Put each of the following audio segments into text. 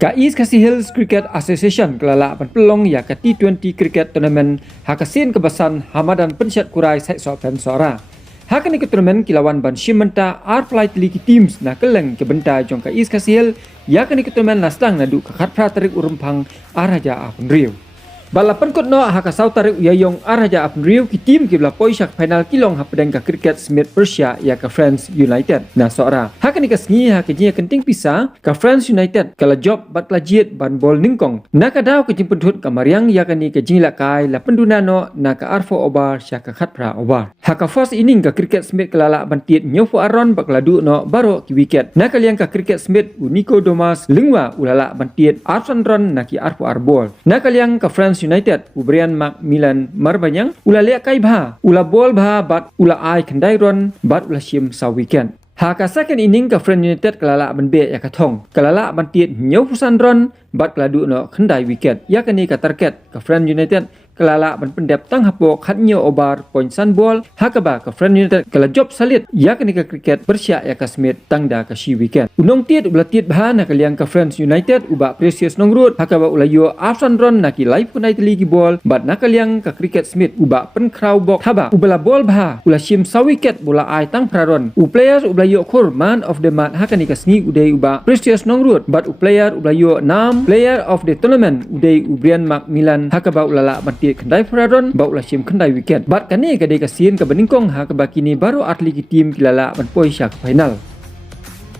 𝗑𝗔𝗦𝗡𝗧 Cricket Association kelala ban pelong ya ka T20 Cricket Tournament hakasin kebasan Hamadan Pensyat Kurai Sai Sopen Sora. Hakan ikut turnamen kilawan ban Shimenta 𝗨𝗚𝗡𝗧 teams na keleng ke benta jong 𝗑𝗔𝗦𝗡𝗧 ya kan ikut turnamen nastang na du ka khat pra tarik urempang 𝗨𝗔𝗡𝗔𝗚. Balapan kot no haka sau tarik uyayong 𝗨𝗔𝗡𝗔 ki tim ki bela poisak final kilong hapedeng ka cricket Smith Persia ya ka France United na sora. Hakan ikas ngi haka jinya kenting pisa ka France United kala job bat lajiet ban bol ningkong. Na ka daw ka jimpedhut ka mariang ya kan ni ka jingla kai la penduna no na ka arfo obar sya ka khat pra obar. Haka first inning ka cricket Smith kelala ban tiet nyofu aron bak ladu no baro ki wicket. Na kaliang ka cricket Smith 𝗏𝗏𝗡𝗧 lingwa ulala ban tiet arsan ron na ki arfo arbol. Na kaliang ka France United uberian 𝗏𝗏𝗡𝗧 marbanyang ula lek kai bha ula bol bha bat ula ai kendai ron bat ula shim sa weekend. Haka second inning ka France United kelala ban be ya ka thong kelala ban tiet nyofu san ron bat keladu no kendai wicket ya kan ni ka target ka France United kelala ban pendep tang hapo khatnyo obar point san ball hakaba ka France United kala job salit ya kan ni ka cricket Persia ya ka Smith tangda ka shi weekend unong tiet ubla tiet bha na kaliang ka France United uba precious nongrut hakaba ulayo afsan ron na ki live kunai teli ki ball bat na kaliang ka cricket Smith uba pen crow box haba ubala ball bha ula shim sa wicket bola ai tang praron u players ublayo khur man of the match hakan ni ka sngi udai uba precious nongrut bat u player ublayo nam player of the tournament udai ubrian 𝗏𝗏𝗡𝗧 hakaba ulala ban kendai praron ba ula sim kendai wicket bat kane ka de ka sien ka beningkong ha ka bakini baru atli ki tim kilala ban poi syak final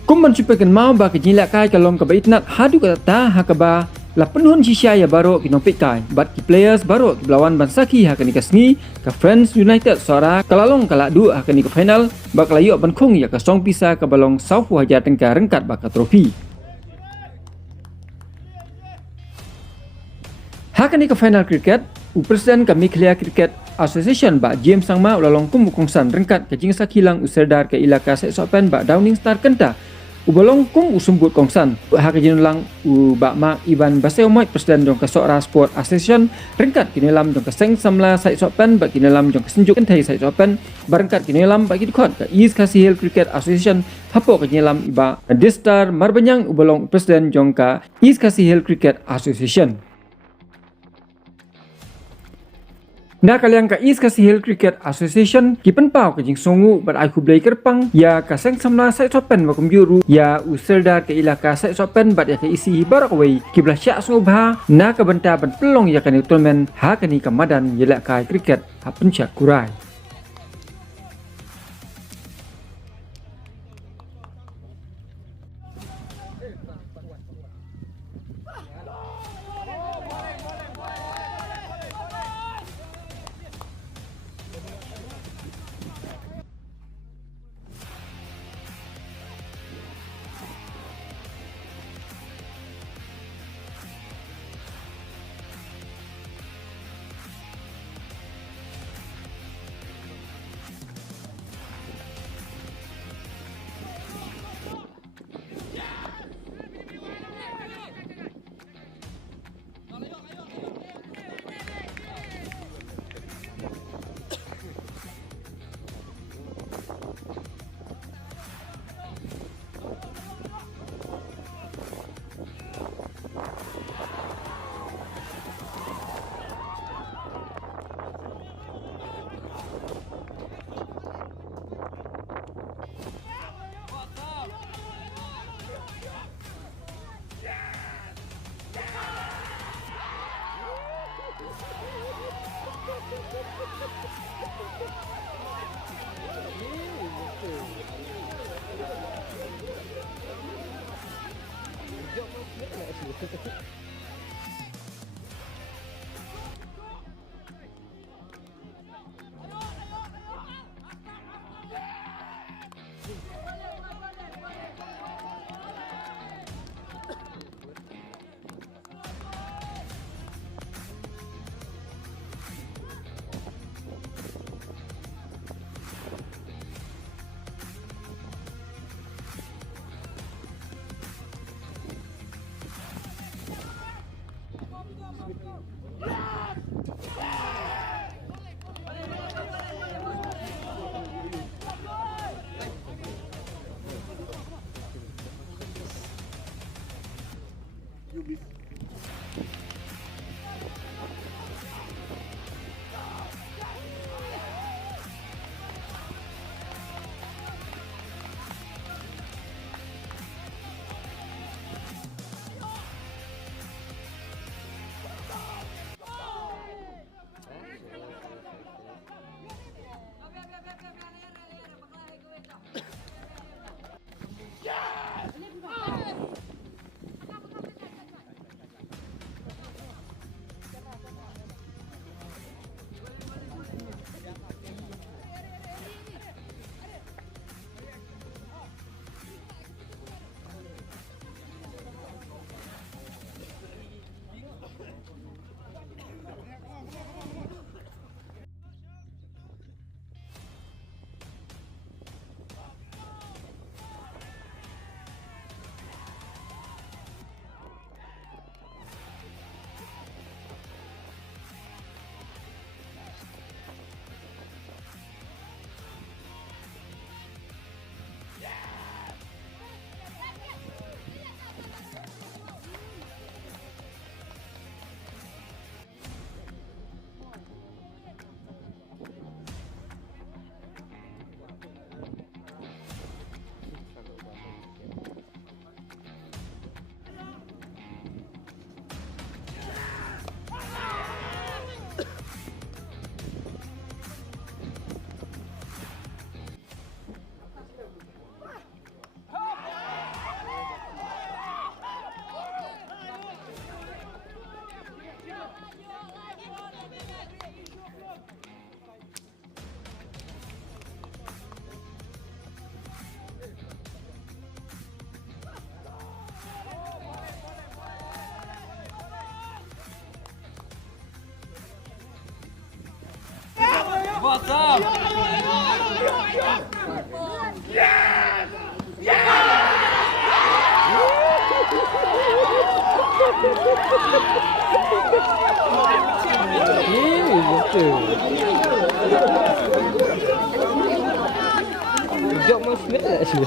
kum man supekan mau ba ka jila kai ka long ka baitnat hadu ka ta ha ka ba la penhun sisya ya baro ki nopik kai bat ki players baro ki lawan ban saki ha ka ni ka sngi ka France United sora kalalong kala du ha ka ni ka final ba kalayo ban khung ya ka song pisa ka balong saufu haja tengka rengkat ba ka trofi ha ka ni ka final cricket Presiden 𝗞𝗏𝗡𝗧 Cricket Association ba James Sangma ulalong kumukong san rengkat ke jing sakilang userdar ke ilaka Sai Sopen ba Downing Star kenta ubalong kum usumbut kongsan ha ke jinulang ba mak Ivan Baseomoy presiden jong ka Sora Sport Association rengkat kinelam jong ka Seng Samla Sai Sopen ba kinelam jong ka Senjuk Kentai Sai Sopen barengkat kinelam ba kidkhot ka 𝗏𝗏𝗡𝗧 Cricket Association hapo ke kinelam iba Distar marbanyang ubalong presiden jong ka 𝗏𝗏𝗡𝗧 Cricket Association. Na kaliang ka 𝗏𝗏𝗡𝗧 Cricket Association kipen pau ke jing songu bat ai kublai kerpang ya ka Seng Samla Sai Sopen ba kumjuru ya userdar ke ilaka Sai Sopen bat ya ke isi barakawai kiblah syak subha na ka benta ban pelong ya kan tournament ha kan ni kamadan yelak kai cricket ha Pensyat Kurai. Jok masuk tak sih?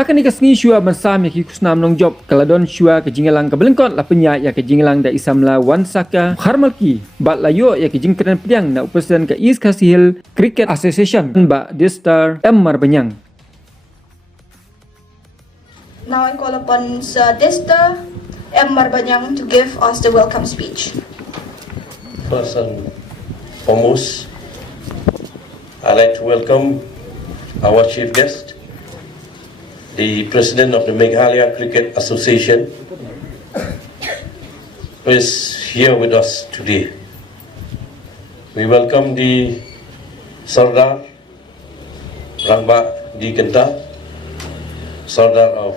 Hakan ni kasni shua mansam yaki kusnam nong job kaladon shua ke jingalang ke belengkot la penya ya ke jingalang da isamla wan saka harmalki bat layo ya ke jingkran pediang na upasan ke East Khasi Hill Cricket Association ba Destar 𝗘𝗔𝗦𝗡𝗧. Now I call upon Sir 𝗘𝗔𝗦𝗧 to give us the welcome speech. First and foremost, I'd like to welcome our chief guest, the President of the Meghalaya Cricket Association, who is here with us today. We welcome the 𝗘𝗔𝗦𝗔𝗦𝗡𝗧, Sardar of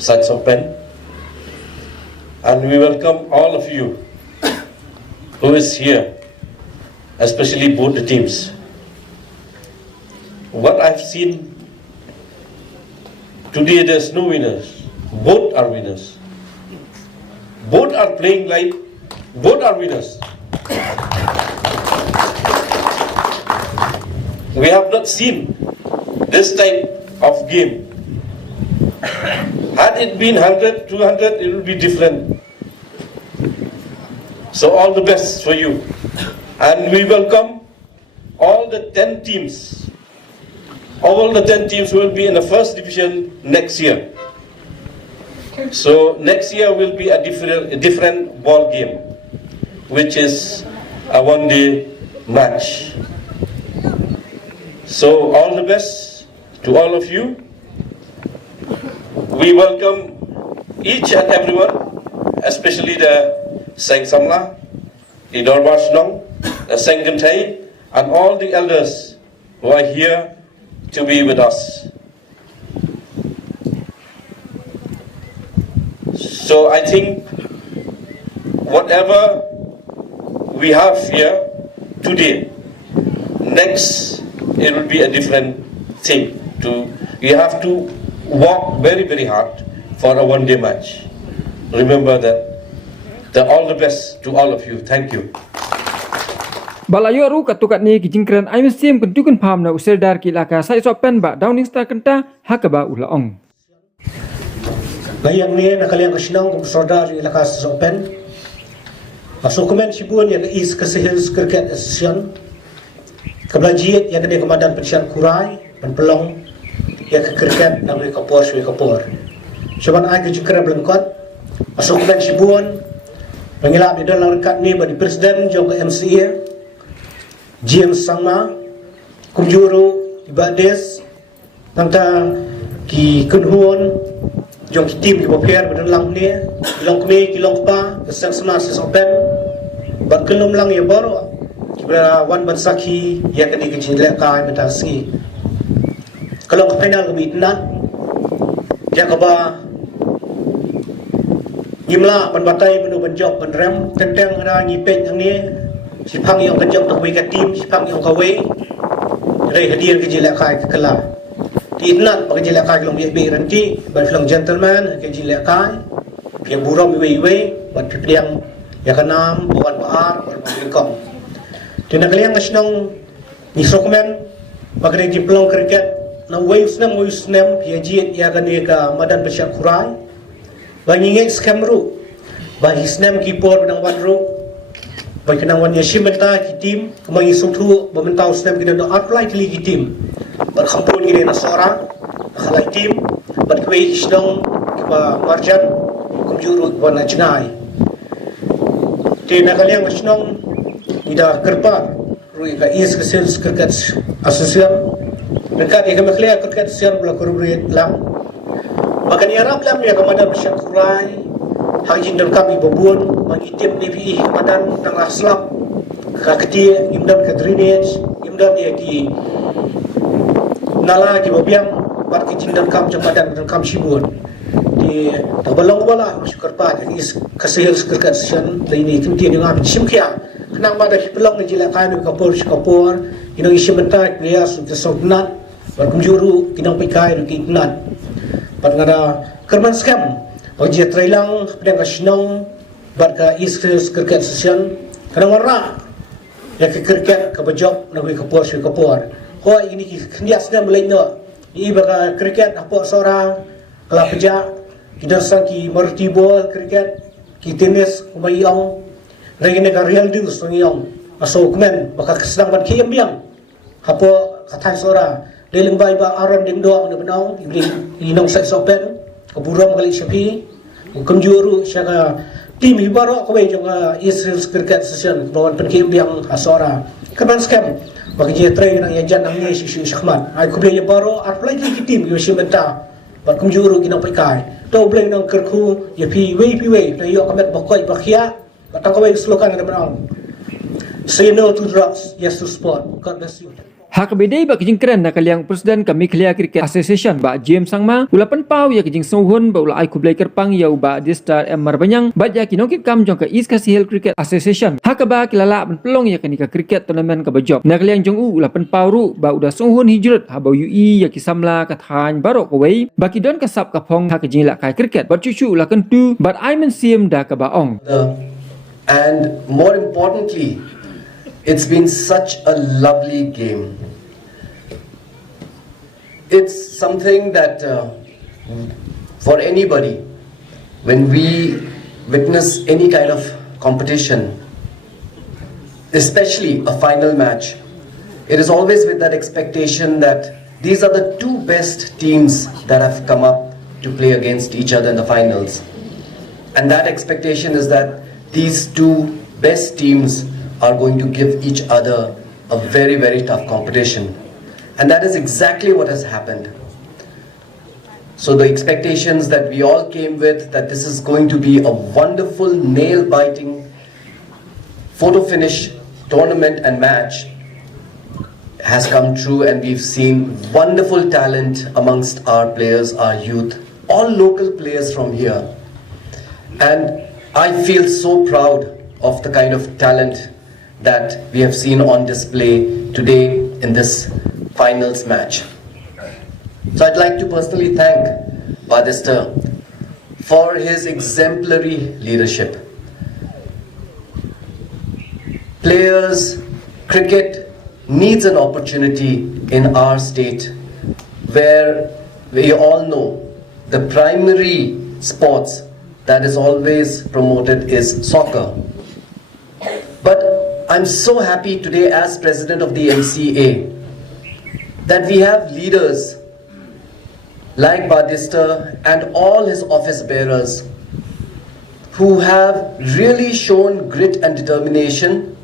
Sons of Pen, and we welcome all of you who is here, especially both the teams. What I've seen today, there's no winners. Both are winners. Both are playing like both are winners. We have not seen this type of game Had it been 100, 200, it would be different. So all the best for you. And we welcome all the 10 teams. All the 10 teams will be in the first division next year. So next year will be a different ball game, which is a one-day match. So all the best to all of you. We welcome each and everyone, especially the Sang Samla, the 𝗘𝗔𝗦𝗧, the 𝗘𝗔𝗦𝗡𝗧, and all the elders who are here to be with us. So I think whatever we have here today, next it will be a different thing. You have to work very, very hard for a one-day match. Remember that. All the best to all of you. Thank you. Balayo ru katukat ni kijingkran ai mesim kentukan pham na usel dar ki laka sai so pen ba downing star kenta hakaba ulaong. Ngayang ni nakaliang kasinang kung sodar ilaka sa pen. Masuk komen sibun yang is Ksehils Cricket Association. Kebelajiat yang kena Komandan Pensian Kurai dan pelong yang ke kriket dan kapor. Cuman ai kijingkran belengkot. Masuk komen sibun mengilap di dalam rekat ni bagi Presiden jong ke MCA 𝗔𝗜𝗓𝗏 Sama kumjuru ibades tentang ki kunhuon jong ki tim ki bopier berdalang ni kilong kami kilong pa kesan sama sesopen bak kelum lang ya baru ki wan ban saki ya kini ki jilek kai betasi kalau ke final kami tenat dia kaba Nyimla penbatai menu benjok penrem tentang ada nyipet yang ni sipang yang benjok tak wei tim sipang yang kawei dari hadir ke jilak kai ke kelah di inat bagi jilak kai long biak ranti ban film gentleman ke jilak kai yang buram wei ban pipiang yang kenam buat baar ban bingkong di nakaliang nasional ni sokomen bagi diplom kriket na wei snem piajiat ya kan ka madan besyak kurai bagi ngek skam ru bagi snem kipor benang wan ru bagi kenang wan yashim benta ki tim kemangi sungtu bementau snem kita do apply kli ki tim berkampun ini na sora khalai tim berkwei isdong ba marjan kumjuru wan ajnai ti nakaliang masnong ida kerpa ru ka is Ksehils Cricket Association dekat ia kemaklia cricket association bela korporat lam Makan Arab lam ya Komandan Pensian Kurai Haji dan kami berbuat mengitip DPI Komandan dan Raslap Kakti imdam ke drainage imdam ya ki nala ki babiang bar ki jindam kam Komandan dan kam sibun di tabalong wala masyukar pa is Ksehils Cricket Association ini tinti dengan simkia kenang pada pelong ni jila kan kapor inang isi bentak dia sudah sonat bar kumjuru kinang pikai ki nat pada kerman skam bagi trailang pedang kasinong barka Ksehils Cricket Association kana warna ya ke cricket ke bejok na ke kapor ko ini kendias na melaino i baka cricket apa seorang kala peja kita sang ki martibol cricket ki tenis kumayong regine ka real deals ngiyong aso kemen baka kesedang ban ki ambiang apa katai seorang Dalam bayi ba aram ding doang na benang inong sa sopen kaburam kali sapi kumjuru siya tim hibaro ko jong Ksehils Cricket Association bawan penkim yang asora kaman scam bagi je train nang yajan nang ni si syahmat ai ko beli baro at play ki tim yo si menta ba kumjuru kinang pakai to bleng nang kerku ya pi wei na yo kamet bakoi bakhia batang ko slogan na benang say no to drugs yes to sport. God bless you. Hak bedai ba kijing keren na kaliang Presiden kami Clear Cricket Association ba 𝗔𝗬𝗡𝗏 Sangma ulapan pau ya kijing songhun ba ula ai kublai kerpang ya ba distar 𝗬𝗏𝗏𝗏 ba ya kinongkip kam jong ka East Ksehils Cricket Association hak ba kilala ban pelong ya kanika cricket tournament ka bajob na kaliang jong u ulapan pau ru ba udah songhun hijrat ha ba UI ya kisamla ka than barok ko wei ba kidon ka sap ka phong hak kijing la kai cricket ba cucu ula kentu ba ai men sim da ka ba ong and more importantly it's been such a lovely game. It's something that for anybody, when we witness any kind of competition, especially a final match, it is always with that expectation that these are the two best teams that have come up to play against each other in the finals. And that expectation is that these two best teams are going to give each other a very, very tough competition. And that is exactly what has happened. So the expectations that we all came with, that this is going to be a wonderful, nail-biting, photo-finish tournament and match, has come true, and we've seen wonderful talent amongst our players, our youth, all local players from here. And I feel so proud of the kind of talent that we have seen on display today in this finals match. So I'd like to personally thank 𝗤𝗜𝗡𝗧 for his exemplary leadership. Players, cricket needs an opportunity in our state where we all know the primary sports that is always promoted is soccer. But I'm so happy today as president of the MCA that we have leaders like 𝗤𝗜𝗡𝗧 and all his office bearers who have really shown grit and determination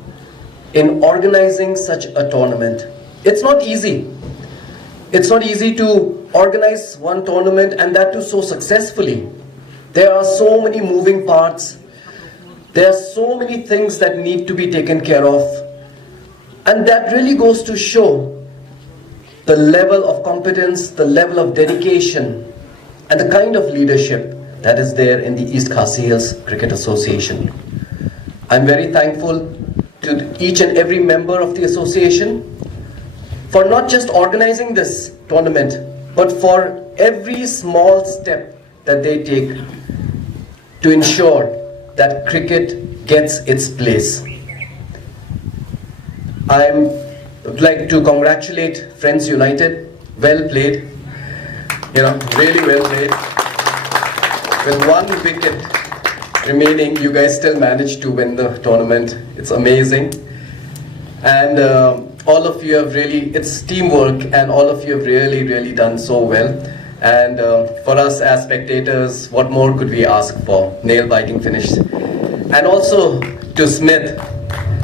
in organizing such a tournament. It's not easy. It's not easy to organize one tournament, and that too so successfully. There are so many moving parts. There are so many things that need to be taken care of. And that really goes to show the level of competence, the level of dedication, and the kind of leadership that is there in the East Khasi Hills Cricket Association. I'm very thankful to each and every member of the association for not just organizing this tournament, but for every small step that they take to ensure that cricket gets its place. I would like to congratulate Friends United. Well played, really well played. With 1 wicket remaining, you guys still managed to win the tournament. It's amazing. And all of you have really, it's teamwork, and all of you have really done so well. And for us as spectators, what more could we ask for? Nail-biting finish. And also to Smith,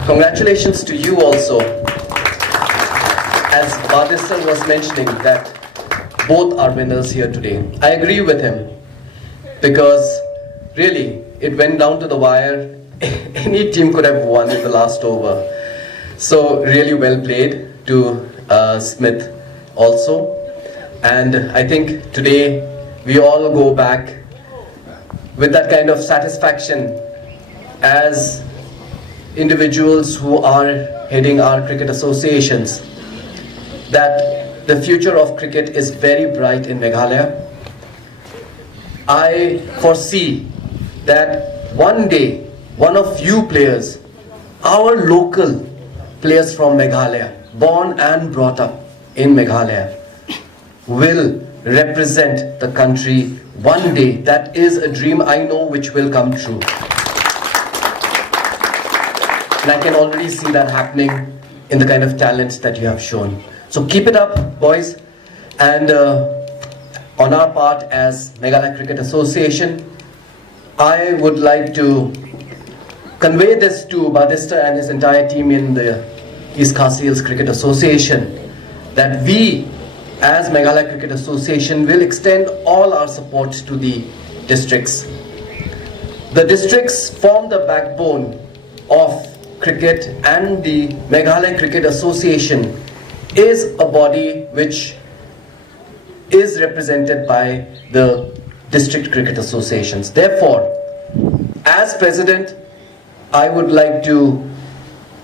congratulations to you also. As 𝗤𝗜𝗡𝗧 was mentioning that both are winners here today. I agree with him, because really, it went down to the wire. Any team could have won in the last over. So really well played to Smith also. And I think today we all go back with that kind of satisfaction as individuals who are heading our cricket associations, that the future of cricket is very bright in Meghalaya. I foresee that one day, one of you players, our local players from Meghalaya, born and brought up in Meghalaya, will represent the country one day. That is a dream I know which will come true. And I can already see that happening in the kind of talent that you have shown. So keep it up, boys. And on our part as Meghalaya Cricket Association, I would like to convey this to 𝗤𝗜𝗡𝗧 and his entire team in the East Khasi Hills Cricket Association, that we as Meghalaya Cricket Association will extend all our support to the districts. The districts form the backbone of cricket, and the Meghalaya Cricket Association is a body which is represented by the district cricket associations. Therefore, as president, I would like to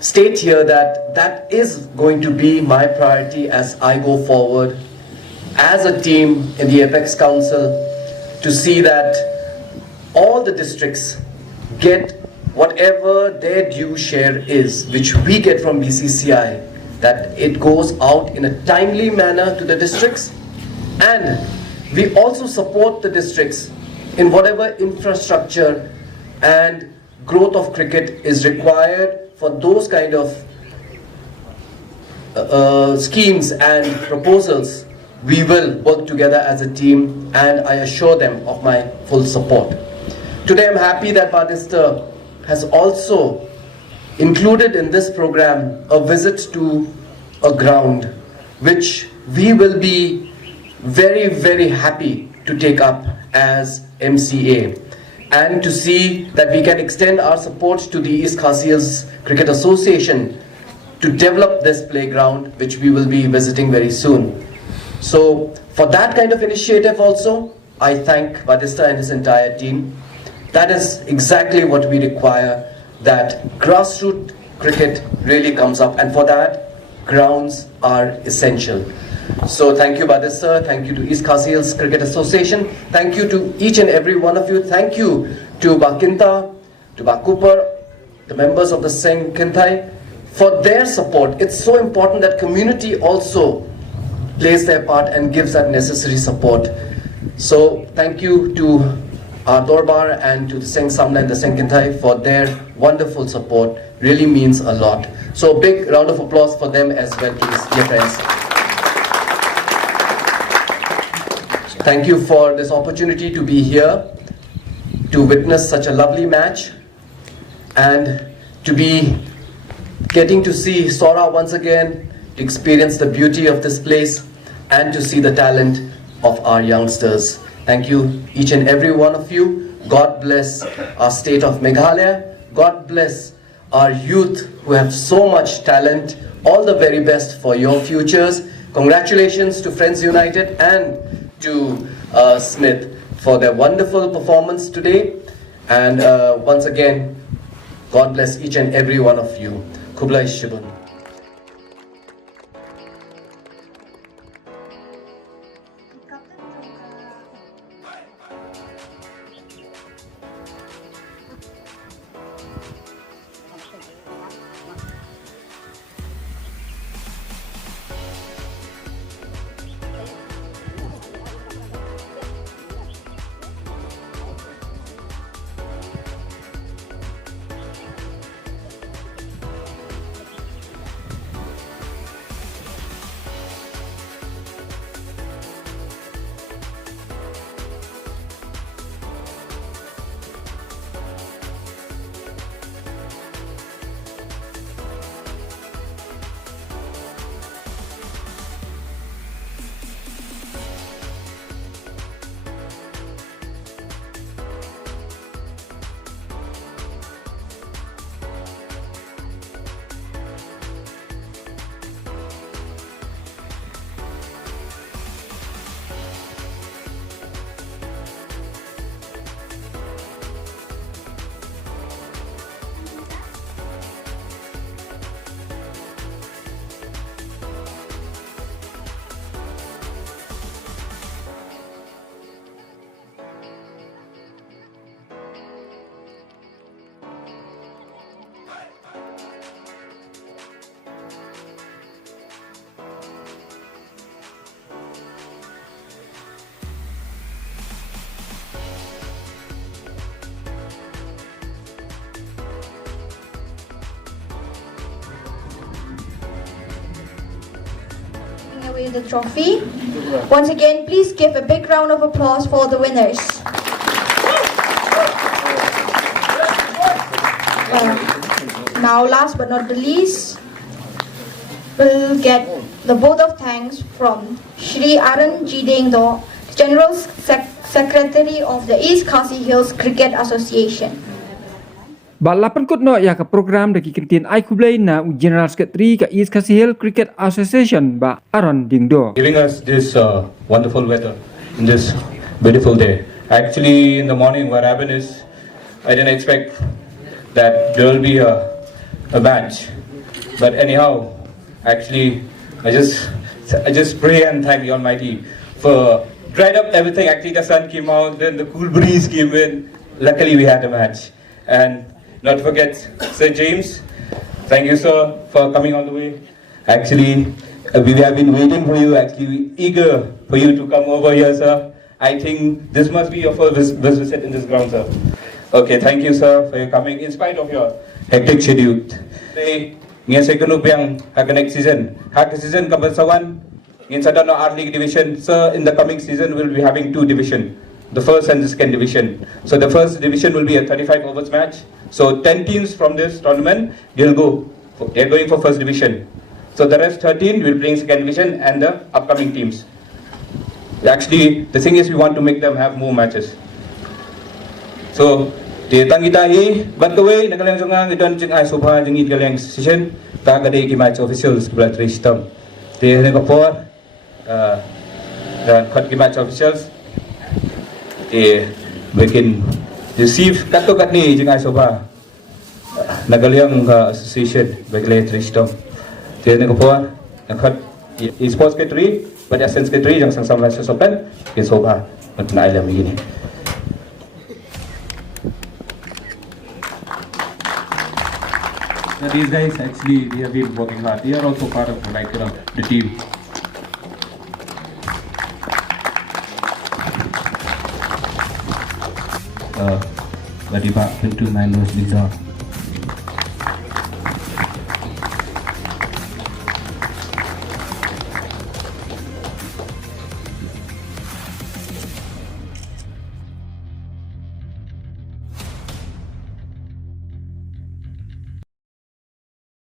state here that that is going to be my priority as I go forward as a team in the Apex Council, to see that all the districts get whatever their due share is, which we get from BCCI, that it goes out in a timely manner to the districts, and we also support the districts in whatever infrastructure and growth of cricket is required for those kind of schemes and proposals. We will work together as a team, and I assure them of my full support. Today I'm happy that 𝗏𝗏 has also included in this program a visit to a ground which we will be very, very happy to take up as MCA, and to see that we can extend our support to the East Khasi Cricket Association to develop this playground, which we will be visiting very soon. So for that kind of initiative also, I thank 𝗏𝗏 and his entire team. That is exactly what we require, that grassroots cricket really comes up, and for that, grounds are essential. So thank you 𝗏𝗏, thank you to East Khasi Cricket Association, thank you to each and every one of you, thank you to 𝗏𝗏𝗡𝗧, to 𝗏𝗏𝗡𝗏, the members of the 𝗖𝗥𝗜𝗘𝗧, for their support. It's so important that community also plays their part and gives that necessary support. So thank you to our Dorbar and to the 𝗖𝗥𝗡𝗧 and the 𝗖𝗥𝗜𝗘𝗧 for their wonderful support. Really means a lot. So a big round of applause for them as well, please, dear friends. Thank you for this opportunity to be here, to witness such a lovely match, and to be getting to see Sora once again, to experience the beauty of this place, and to see the talent of our youngsters. Thank you, each and every one of you. God bless our state of Meghalaya. God bless our youth who have so much talent. All the very best for your futures. Congratulations to Friends United and to Smith for their wonderful performance today. And once again, God bless each and every one of you. 𝗘𝗏𝗧𝗏𝗏. Away the trophy. Once again, please give a big round of applause for the winners. Now, last but not the least, we'll get the vote of thanks from Shri 𝗟𝗔𝗦𝗓𝗏, General Secretary of the East Khasi Hills Cricket Association. Balapan kut no ya ke program daki kentin 𝗍𝗏𝗡𝗧 na General Secretary ke East Khasi Hills Cricket Association ba 𝗟𝗘𝗔𝗚. Giving us this wonderful weather in this beautiful day. Actually, in the morning what happened is, I didn't expect that there will be a match. But anyhow, actually, I just pray and thank the Almighty for dried up everything. Actually, the sun came out, then the cool breeze came in. Luckily, we had a match. And not to forget Sir James. Thank you, sir, for coming all the way. Actually, we have been waiting for you. Actually, eager for you to come over here, sir. I think this must be your first visit in this ground, sir. Okay, thank you, sir, for your coming. In spite of your hectic schedule, today, ngin sa kanupang next season, season kabasawan, ngin sa dano our league division. Sir, in the coming season, we'll be having 2 divisions, the first and the second division. So the first division will be a 35 overs match. So 10 teams from this tournament, they're going for first division. So the rest 13 will play in second division and the upcoming teams. Actually, the thing is we want to make them have more matches. So, titang kita but the way nagalang sungang idon jing ay subha jing galang session kagade ki match officials belat system. They have for dan cut ki match officials. They we can receive kato kat ni jing ay subha nagalang association belat system. They have for cut e-sports secretary but assistant secretary yang sama-sama sopan ke sobha untuk nak alam begini. These guys actually they have been working hard. They are also part of the team. 𝗨𝗡𝗜𝗧𝗏𝗏𝗡𝗏 𝗨𝗡𝗜𝗧𝗏𝗏